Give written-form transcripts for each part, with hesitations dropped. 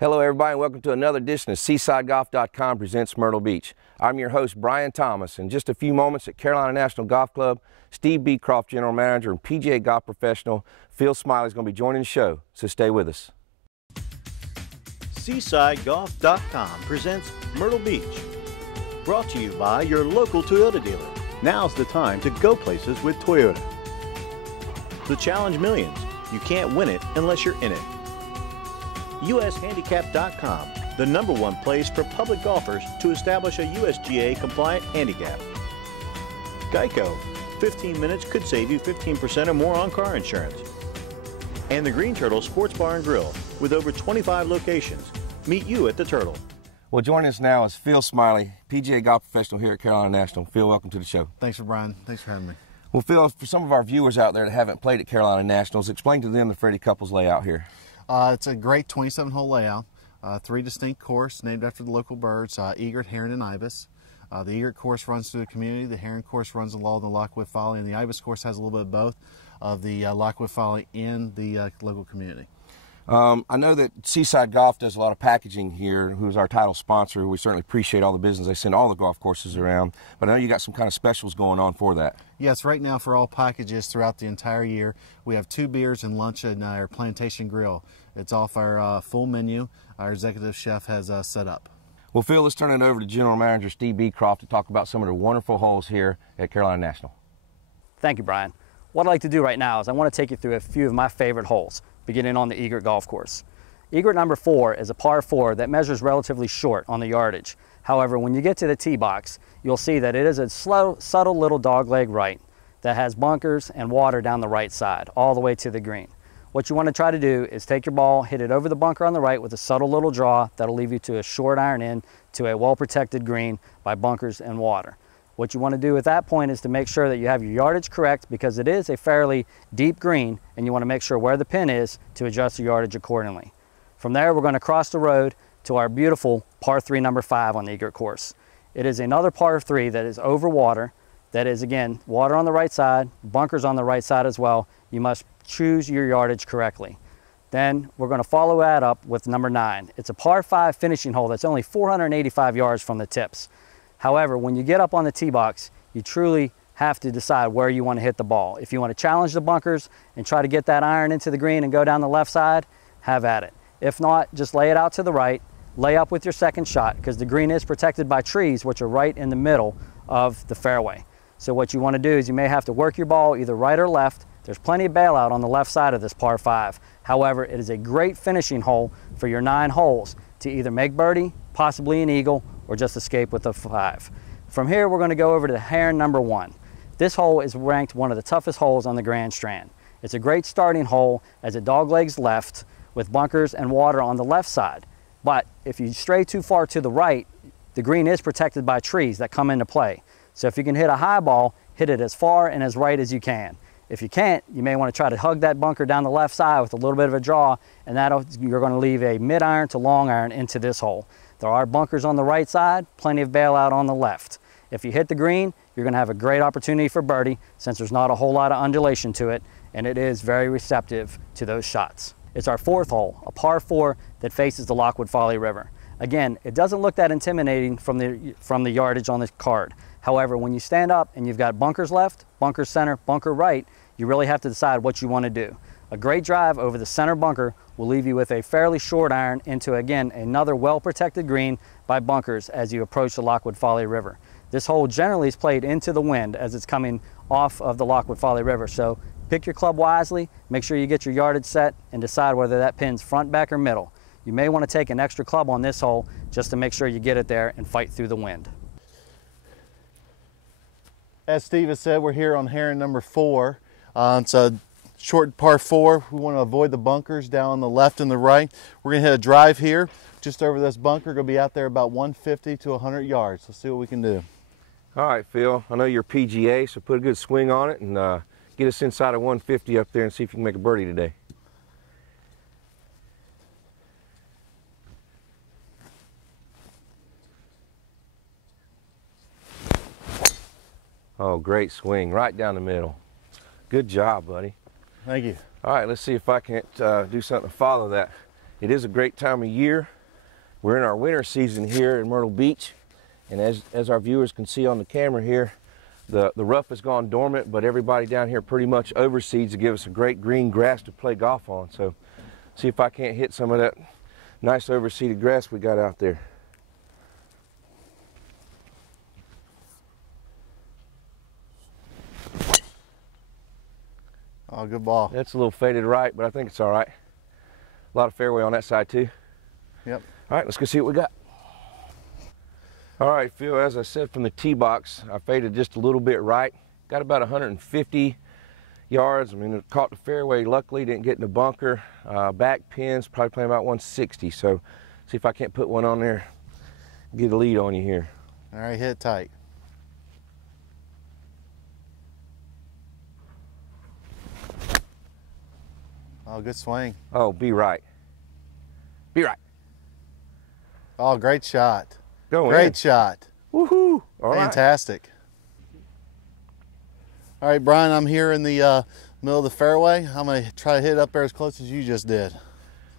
Hello everybody and welcome to another edition of SeasideGolf.com presents Myrtle Beach. I'm your host Brian Thomas. In just a few moments at Carolina National Golf Club, Steve Beecroft, General Manager and PGA Golf Professional, Phil Smiley is going to be joining the show, so stay with us. SeasideGolf.com presents Myrtle Beach. Brought to you by your local Toyota dealer. Now's the time to go places with Toyota. The Challenge Millions. You can't win it unless you're in it. USHandicap.com, the #1 place for public golfers to establish a USGA compliant handicap. Geico, 15 minutes could save you 15% or more on car insurance. And the Green Turtle Sports Bar and Grill, with over 25 locations. Meet you at the Turtle. Well, joining us now is Phil Smiley, PGA Golf Professional here at Carolina National. Phil, welcome to the show. Thanks for Brian. Thanks for having me. Well, Phil, for some of our viewers out there that haven't played at Carolina Nationals, explain to them the Freddie Couples layout here. It's a great 27-hole layout, 3 distinct courses named after the local birds, egret, heron, and ibis. The egret course runs through the community, the heron course runs along the Lockwood Folly, and the ibis course has a little bit of both of the Lockwood Folly and the local community. I know that Seaside Golf does a lot of packaging here, who's our title sponsor. We certainly appreciate all the business they send all the golf courses around, but I know you got some kind of specials going on for that. Yes, right now for all packages throughout the entire year, we have 2 beers and lunch in our Plantation Grill. It's off our full menu our executive chef has set up. Well, Phil, let's turn it over to General Manager Steve Beecroft to talk about some of the wonderful holes here at Carolina National. Thank you, Brian. What I'd like to do right now is I want to take you through a few of my favorite holes, beginning on the Egret Golf Course. Egret number 4 is a par 4 that measures relatively short on the yardage. However, when you get to the tee box, you'll see that it is a slow, subtle little dogleg right that has bunkers and water down the right side, all the way to the green. What you want to try to do is take your ball, hit it over the bunker on the right with a subtle little draw that'll leave you to a short iron in to a well-protected green by bunkers and water. What you want to do at that point is to make sure that you have your yardage correct, because it is a fairly deep green and you want to make sure where the pin is to adjust the yardage accordingly. From there, we're going to cross the road to our beautiful par 3 number 5 on the Egret course. It is another par 3 that is over water, that is again water on the right side, bunkers on the right side as well. You must choose your yardage correctly. Then we're going to follow that up with number 9. It's a par 5 finishing hole that's only 485 yards from the tips. However, when you get up on the tee box, you truly have to decide where you want to hit the ball. If you want to challenge the bunkers and try to get that iron into the green and go down the left side, have at it. If not, just lay it out to the right, lay up with your second shot, because the green is protected by trees, which are right in the middle of the fairway. So what you want to do is you may have to work your ball either right or left. There's plenty of bailout on the left side of this par 5. However, it is a great finishing hole for your 9 holes to either make birdie, possibly an eagle, or just escape with a 5. From here, we're going to go over to the heron number 1. This hole is ranked one of the toughest holes on the Grand Strand. It's a great starting hole as it doglegs left with bunkers and water on the left side. But if you stray too far to the right, the green is protected by trees that come into play. So if you can hit a high ball, hit it as far and as right as you can. If you can't, you may want to try to hug that bunker down the left side with a little bit of a draw, and you're going to leave a mid-iron to long iron into this hole. There are bunkers on the right side, plenty of bailout on the left. If you hit the green, you're going to have a great opportunity for birdie, since there's not a whole lot of undulation to it, and it is very receptive to those shots. It's our 4th hole, a par 4 that faces the Lockwood Folly River. Again, it doesn't look that intimidating from the yardage on the card. However, when you stand up and you've got bunkers left, bunker center, bunker right, you really have to decide what you want to do. A great drive over the center bunker will leave you with a fairly short iron into, again, another well-protected green by bunkers as you approach the Lockwood Folly River. This hole generally is played into the wind as it's coming off of the Lockwood Folly River. So pick your club wisely, make sure you get your yardage set, and decide whether that pin's front, back, or middle. You may want to take an extra club on this hole just to make sure you get it there and fight through the wind. As Steve has said, we're here on heron number 4. It's a short par 4. We want to avoid the bunkers down on the left and the right. We're going to hit a drive here just over this bunker. Going to be out there about 150 to 100 yards. Let's see what we can do. All right, Phil, I know you're PGA, so put a good swing on it and get us inside of 150 up there and see if you can make a birdie today. Oh, great swing, right down the middle. Good job, buddy. Thank you. All right, let's see if I can't do something to follow that. It is a great time of year. We're in our winter season here in Myrtle Beach, and as our viewers can see on the camera here, the rough has gone dormant, but everybody down here pretty much overseeds to give us a great green grass to play golf on. So see if I can't hit some of that nice overseeded grass we got out there. Oh, good ball. That's a little faded right, but I think it's all right. A lot of fairway on that side too. Yep. All right, let's go see what we got. All right, Phil, as I said from the tee box, I faded just a little bit right. Got about 150 yards. I mean, it caught the fairway, luckily, didn't get in the bunker. Back pins, probably playing about 160. So see if I can't put one on there, get a lead on you here. All right, hit it tight. Oh, good swing. Oh, be right. Be right. Oh, great shot. Go in. Great shot. Woohoo. All right. Fantastic. All right, Brian, I'm here in the middle of the fairway. I'm going to try to hit it up there as close as you just did.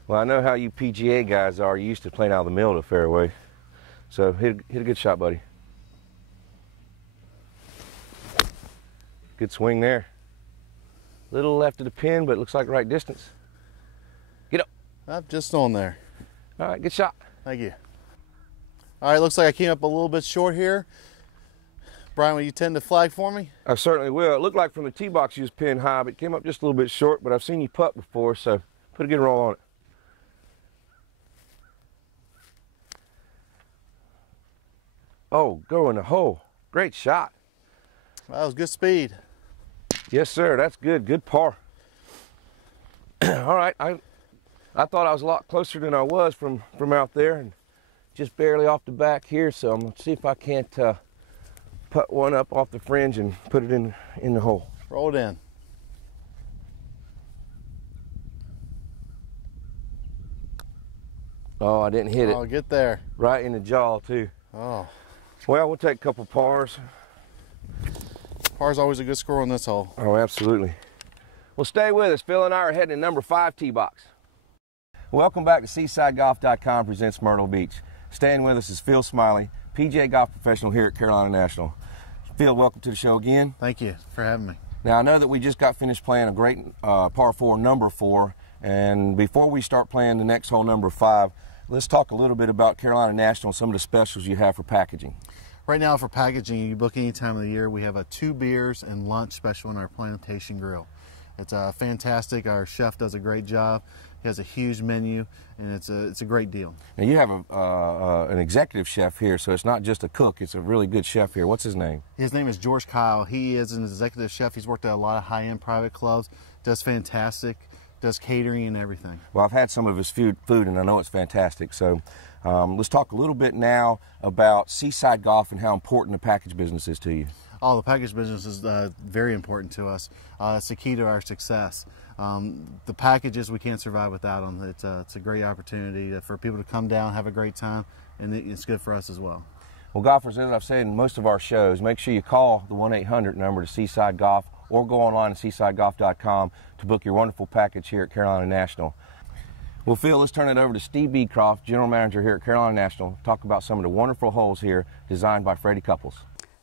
Well, I know how you PGA guys are. You used to playing out of the middle of the fairway. So hit a good shot, buddy. Good swing there. Little left of the pin, but it looks like right distance. Get up. Up just on there. All right, good shot. Thank you. All right, looks like I came up a little bit short here. Brian, will you tend to flag for me? I certainly will. It looked like from the tee box you was pinned high, but it came up just a little bit short, but I've seen you putt before, so put a good roll on it. Oh, go in the hole. Great shot. That was good speed. Yes, sir. That's good. Good par. All right. I thought I was a lot closer than I was from out there, and just barely off the back here. So I'm gonna see if I can't put one up off the fringe and put it in the hole. Roll it in. Oh, I didn't hit it. Oh, get there. Right in the jaw too. Oh. Well, we'll take a couple pars. Par's always a good score on this hole. Oh, absolutely. Well, stay with us. Phil and I are heading to number 5 tee box. Welcome back to SeasideGolf.com presents Myrtle Beach. Staying with us is Phil Smiley, PGA golf professional here at Carolina National. Phil, welcome to the show again. Thank you for having me. Now, I know that we just got finished playing a great par 4, number 4, and before we start playing the next hole, number 5, let's talk a little bit about Carolina National and some of the specials you have for packaging. Right now for packaging, you book any time of the year, we have a 2 beers and lunch special in our Plantation Grill. It's fantastic. Our chef does a great job. He has a huge menu, and it's a great deal. Now you have an executive chef here, so it's not just a cook, it's a really good chef here. What's his name? His name is George Kyle. He is an executive chef. He's worked at a lot of high-end private clubs, does fantastic, does catering and everything. Well, I've had some of his food and I know it's fantastic. So let's talk a little bit now about Seaside Golf and how important the package business is to you. Oh, the package business is very important to us. It's the key to our success. The packages, we can't survive without them. It's a great opportunity for people to come down, have a great time, and it's good for us as well. Well, golfers, as I've said in most of our shows, make sure you call the 1-800 number to Seaside Golf or go online at SeasideGolf.com to book your wonderful package here at Carolina National. Well, Phil, let's turn it over to Steve Beecroft, General Manager here at Carolina National, talk about some of the wonderful holes here designed by Freddie Couples.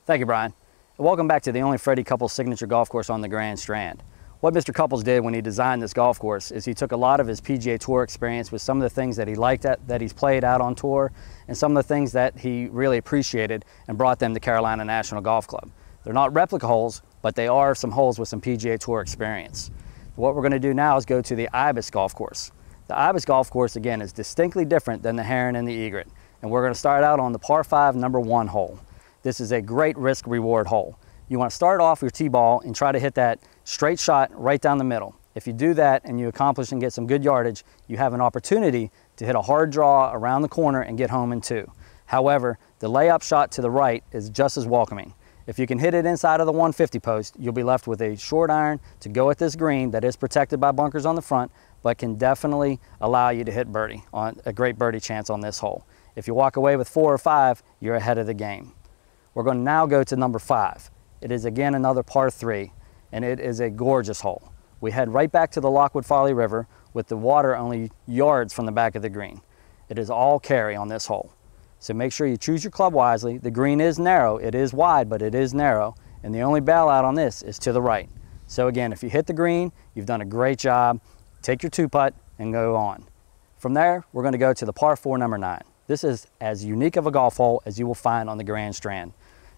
Thank you, Brian. Welcome back to the only Freddie Couples signature golf course on the Grand Strand. What Mr. Couples did when he designed this golf course is he took a lot of his PGA Tour experience with some of the things that he liked that he's played out on tour and some of the things that he really appreciated and brought them to Carolina National Golf Club. They're not replica holes, but they are some holes with some PGA Tour experience. What we're going to do now is go to the Ibis golf course. The Ibis golf course, again, is distinctly different than the Heron and the Egret. And we're going to start out on the par 5, number 1 hole. This is a great risk-reward hole. You want to start off your tee ball and try to hit that straight shot right down the middle. If you do that and you accomplish and get some good yardage, you have an opportunity to hit a hard draw around the corner and get home in 2. However, the layup shot to the right is just as welcoming. If you can hit it inside of the 150 post, you'll be left with a short iron to go at this green that is protected by bunkers on the front, but can definitely allow you to hit birdie, on a great birdie chance on this hole. If you walk away with 4 or 5, you're ahead of the game. We're going to now go to number 5. It is again another par 3, and it is a gorgeous hole. We head right back to the Lockwood Folly River, with the water only yards from the back of the green. It is all carry on this hole. So make sure you choose your club wisely. The green is narrow, it is wide, but it is narrow, and the only bailout on this is to the right. So again, if you hit the green, you've done a great job. Take your 2-putt and go on. From there, we're going to go to the par 4, number 9. This is as unique of a golf hole as you will find on the Grand Strand.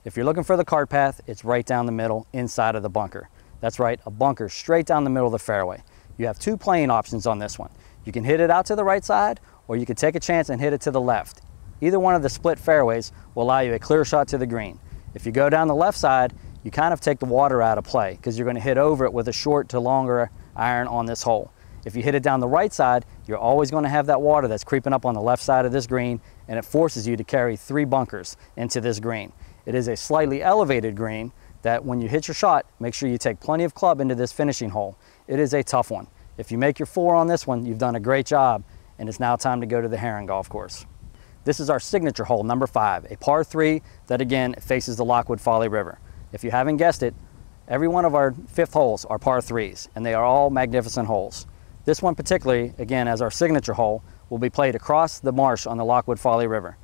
If you're looking for the cart path, it's right down the middle, inside of the bunker. That's right, a bunker straight down the middle of the fairway. You have 2 playing options on this one. You can hit it out to the right side, or you can take a chance and hit it to the left. Either one of the split fairways will allow you a clear shot to the green. If you go down the left side, you kind of take the water out of play because you're going to hit over it with a short to longer iron on this hole. If you hit it down the right side, you're always going to have that water that's creeping up on the left side of this green, and it forces you to carry 3 bunkers into this green. It is a slightly elevated green that when you hit your shot, make sure you take plenty of club into this finishing hole. It is a tough one. If you make your 4 on this one, you've done a great job, and it's now time to go to the Heron Golf Course. This is our signature hole, number 5, a par 3 that again faces the Lockwood Folly River. If you haven't guessed it, every one of our 5th holes are par 3s, and they are all magnificent holes. This one particularly, again, as our signature hole, will be played across the marsh on the Lockwood Folly River.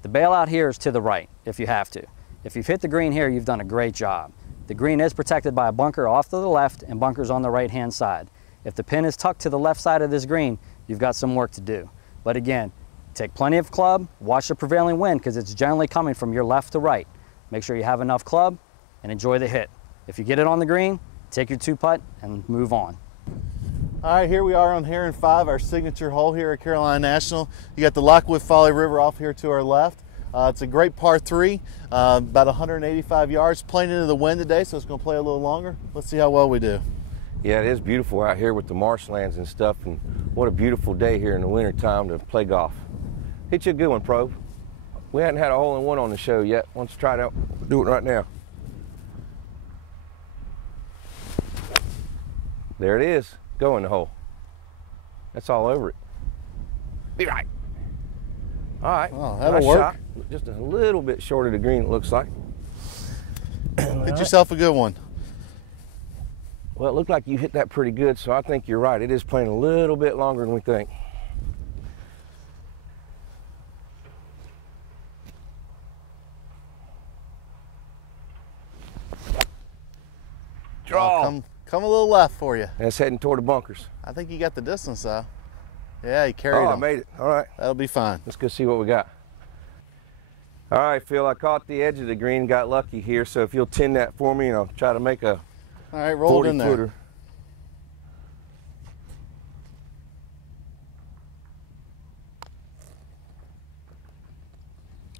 The bailout here is to the right, if you have to. If you've hit the green here, you've done a great job. The green is protected by a bunker off to the left and bunkers on the right-hand side. If the pin is tucked to the left side of this green, you've got some work to do. But again, take plenty of club, watch the prevailing wind because it's generally coming from your left to right. Make sure you have enough club and enjoy the hit. If you get it on the green, take your 2-putt and move on. All right, here we are on Heron 5, our signature hole here at Carolina National. You got the Lockwood Folly River off here to our left. It's a great par 3, about 185 yards, playing into the wind today, so it's going to play a little longer. Let's see how well we do. Yeah, it is beautiful out here with the marshlands and stuff, and what a beautiful day here in the winter time to play golf. Hit you a good one, Pro. We hadn't had a hole-in-one on the show yet. Let's try it out. Do it right now. There it is. Go in the hole. That's all over it. Be right. All right. Oh, that'll nice work. Shot. Just a little bit short of the green, it looks like. Hit yourself a good one. Well, it looked like you hit that pretty good, so I think you're right. It is playing a little bit longer than we think. Draw. Come a little left for you. And it's heading toward the bunkers. I think you got the distance though. Yeah, you carried Oh, I them. made it. All right. That'll be fine. Let's go see what we got. All right, Phil, I caught the edge of the green, got lucky here, so if you'll tin that for me, and I'll try to make a All right, roll it in there. 40-footer.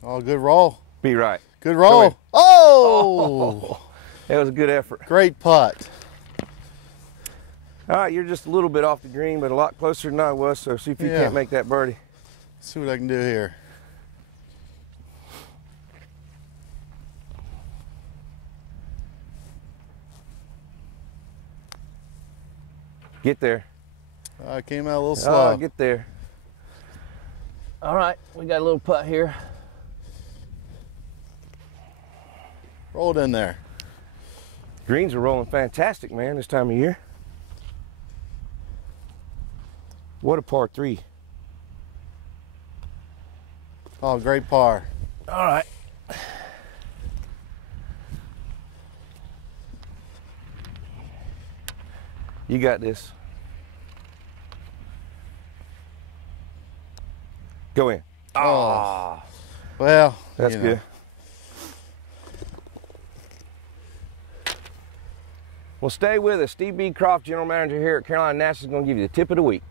Oh, good roll. Be right. Good roll. Oh! That was a good effort. Great putt. All right, you're just a little bit off the green, but a lot closer than I was, so see if you can't make that birdie. Let's see what I can do here. Get there. I came out a little slow. Oh, get there. All right, we got a little putt here. Roll it in there. Greens are rolling fantastic, man, this time of year. What a par 3. Oh, great par. All right. You got this. Go in. Oh. Well, That's you know. good. Well, stay with us. Steve B. Croft, General Manager here at Carolina National, is going to give you the tip of the week.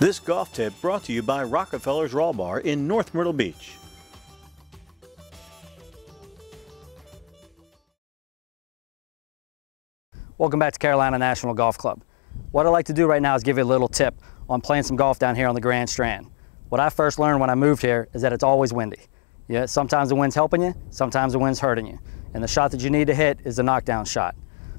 This golf tip brought to you by Rockefeller's Raw Bar in North Myrtle Beach. Welcome back to Carolina National Golf Club. What I'd like to do right now is give you a little tip on playing some golf down here on the Grand Strand. What I first learned when I moved here is that it's always windy. Yeah, sometimes the wind's helping you, sometimes the wind's hurting you. And the shot that you need to hit is the knockdown shot.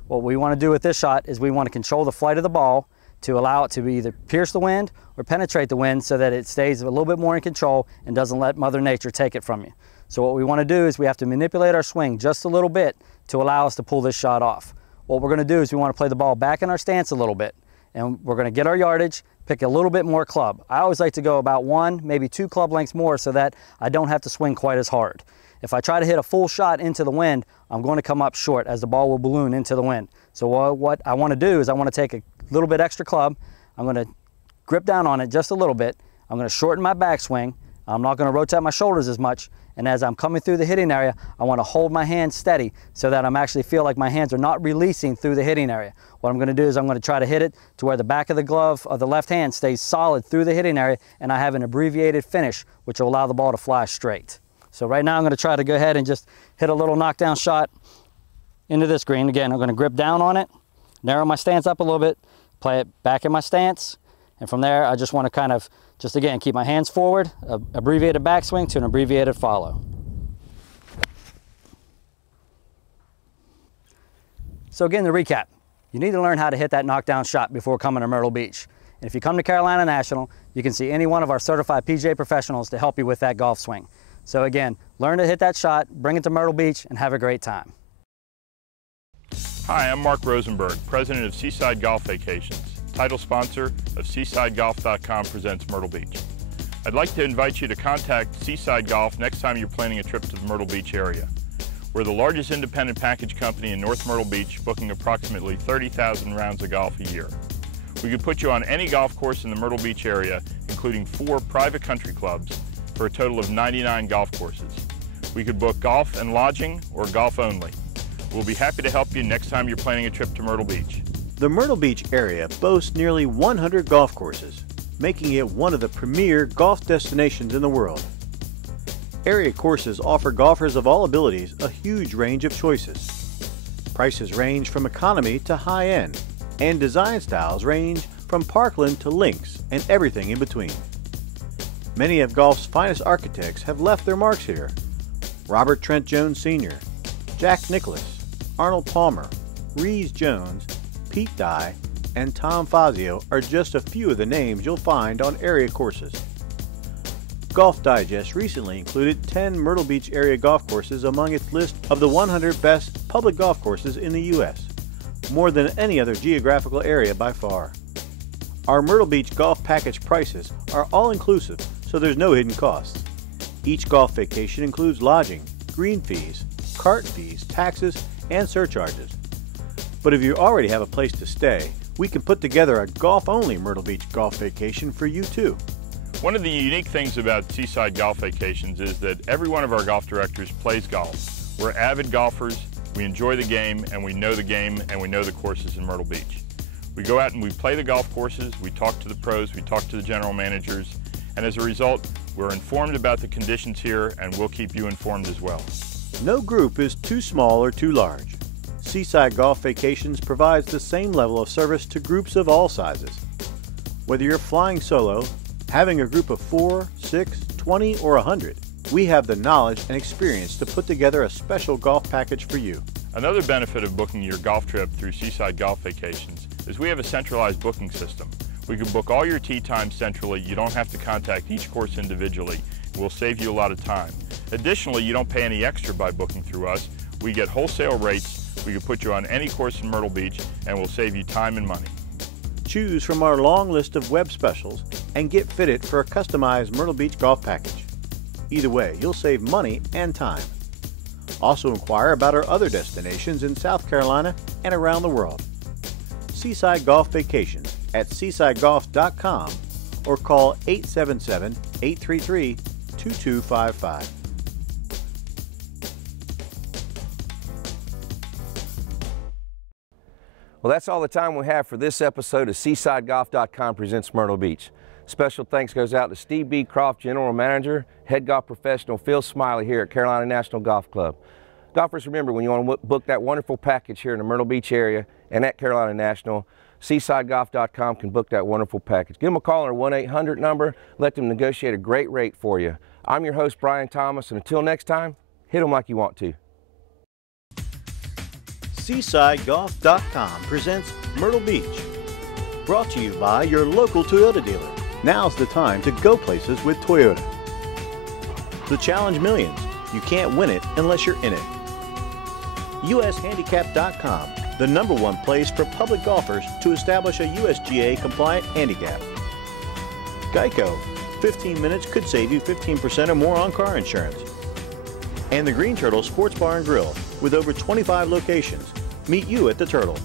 What we want to do with this shot is we want to control the flight of the ball to allow it to either pierce the wind or penetrate the wind so that it stays a little bit more in control and doesn't let Mother Nature take it from you. So what we want to do is we have to manipulate our swing just a little bit to allow us to pull this shot off. what we're going to do is we want to play the ball back in our stance a little bit, and we're going to get our yardage, pick a little bit more club. I always like to go about 1, maybe 2 club lengths more so that I don't have to swing quite as hard. If I try to hit a full shot into the wind, I'm going to come up short as the ball will balloon into the wind. So what I want to do is I want to take a little bit extra club. I'm going to grip down on it just a little bit. I'm going to shorten my backswing. I'm not going to rotate my shoulders as much. And as I'm coming through the hitting area, I want to hold my hands steady so that I'm actually feel like my hands are not releasing through the hitting area. What I'm going to do is I'm going to try to hit it to where the back of the glove of the left hand stays solid through the hitting area, and I have an abbreviated finish, which will allow the ball to fly straight. So right now I'm going to try to go ahead and just hit a little knockdown shot into this green. Again, I'm going to grip down on it, narrow my stance up a little bit, play it back in my stance, and from there I just want to kind of just again keep my hands forward, abbreviated backswing to an abbreviated follow. So again, to recap, you need to learn how to hit that knockdown shot before coming to Myrtle Beach. And if you come to Carolina National, you can see any one of our certified PGA professionals to help you with that golf swing. So again, learn to hit that shot, bring it to Myrtle Beach, and have a great time. Hi, I'm Mark Rosenberg, president of Seaside Golf Vacations, title sponsor of SeasideGolf.com presents Myrtle Beach. I'd like to invite you to contact Seaside Golf next time you're planning a trip to the Myrtle Beach area. We're the largest independent package company in North Myrtle Beach, booking approximately 30,000 rounds of golf a year. We could put you on any golf course in the Myrtle Beach area, including 4 private country clubs, for a total of 99 golf courses. We could book golf and lodging or golf only. We'll be happy to help you next time you're planning a trip to Myrtle Beach. The Myrtle Beach area boasts nearly 100 golf courses, making it one of the premier golf destinations in the world. Area courses offer golfers of all abilities a huge range of choices. Prices range from economy to high-end, and design styles range from parkland to links and everything in between. Many of golf's finest architects have left their marks here. Robert Trent Jones Sr., Jack Nicklaus, Arnold Palmer, Rees Jones, Pete Dye, and Tom Fazio are just a few of the names you'll find on area courses. Golf Digest recently included 10 Myrtle Beach area golf courses among its list of the 100 best public golf courses in the U.S., more than any other geographical area by far. Our Myrtle Beach golf package prices are all-inclusive, so there's no hidden costs. Each golf vacation includes lodging, green fees, cart fees, taxes, and surcharges. But if you already have a place to stay, we can put together a golf-only Myrtle Beach golf vacation for you too. One of the unique things about Seaside Golf Vacations is that every one of our golf directors plays golf. We're avid golfers, we enjoy the game, and we know the courses in Myrtle Beach. We go out and we play the golf courses, we talk to the pros, we talk to the general managers, and as a result, we're informed about the conditions here, and we'll keep you informed as well. No group is too small or too large. Seaside Golf Vacations provides the same level of service to groups of all sizes. Whether you're flying solo, having a group of 4, 6, 20, or 100, we have the knowledge and experience to put together a special golf package for you. Another benefit of booking your golf trip through Seaside Golf Vacations is we have a centralized booking system. We can book all your tee times centrally. You don't have to contact each course individually. We'll save you a lot of time. Additionally, you don't pay any extra by booking through us. We get wholesale rates. We can put you on any course in Myrtle Beach, and we'll save you time and money. Choose from our long list of web specials and get fitted for a customized Myrtle Beach golf package. Either way, you'll save money and time. Also inquire about our other destinations in South Carolina and around the world. Seaside Golf Vacations at SeasideGolf.com or call 877-833-2255. Well, that's all the time we have for this episode of SeasideGolf.com presents Myrtle Beach. Special thanks goes out to Steve B. Croft, General Manager, Head Golf Professional Phil Smiley here at Carolina National Golf Club. Golfers, remember, when you want to book that wonderful package here in the Myrtle Beach area and at Carolina National, SeasideGolf.com can book that wonderful package. Give them a call on our 1-800 number. Let them negotiate a great rate for you. I'm your host, Brian Thomas, and until next time, hit them like you want to. SeasideGolf.com presents Myrtle Beach. Brought to you by your local Toyota dealer. Now's the time to go places with Toyota. The challenge millions. You can't win it unless you're in it. UShandicap.com. the #1 place for public golfers to establish a USGA compliant handicap. Geico, 15 minutes could save you 15% or more on car insurance. And the Green Turtle Sports Bar and Grill, with over 25 locations. Meet you at the Turtle.